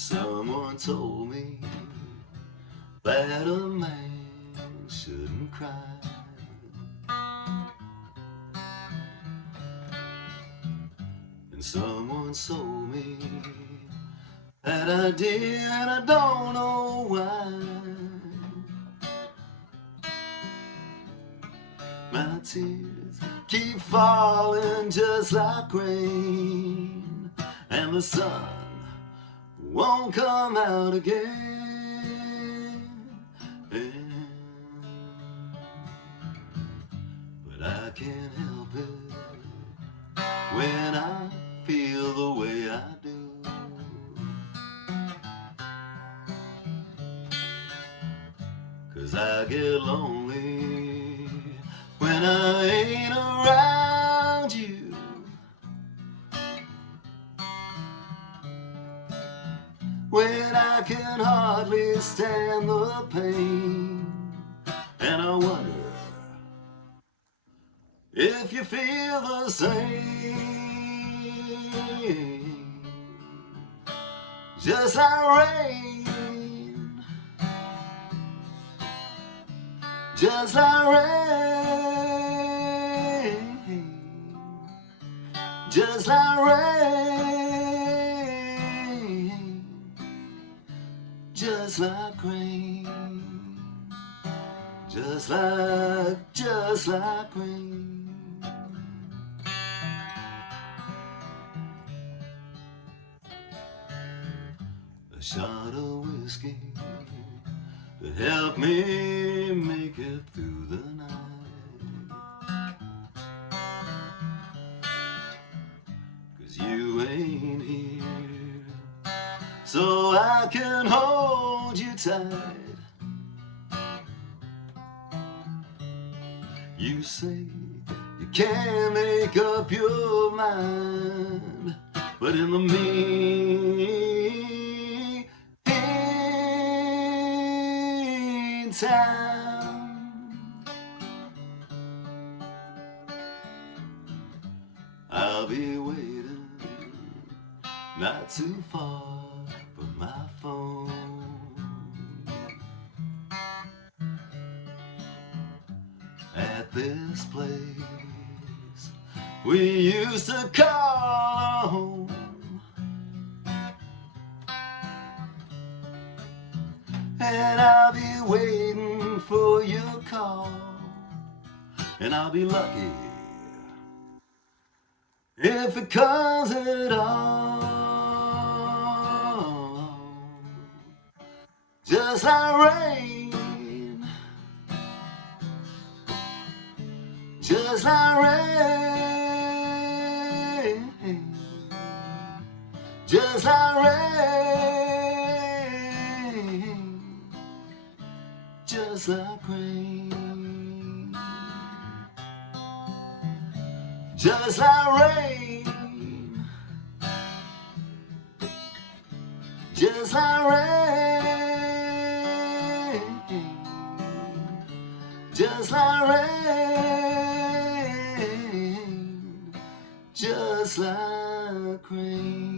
Someone told me that a man shouldn't cry. And someone told me that I did, and I don't know why. My tears keep falling just like rain, and the sun won't come out again. But I can't help it when I feel the way I do. 'Cause I get lonely when I ain't around you. When I can hardly stand the pain, and I wonder if you feel the same. Just like rain, just like rain, just like rain, just like rain, just like rain. A shot of whiskey to help me make it through the night. 'Cause you ain't here, so I can hold you tight. You say you can't make up your mind, but in the meantime, I'll be waiting not too far from my phone. At this place we used to call home, and I'll be waiting for your call, and I'll be lucky if it comes at all. Just like rain, just like rain, just like rain, just like rain, just like rain, just like rain, just like rain, just like rain.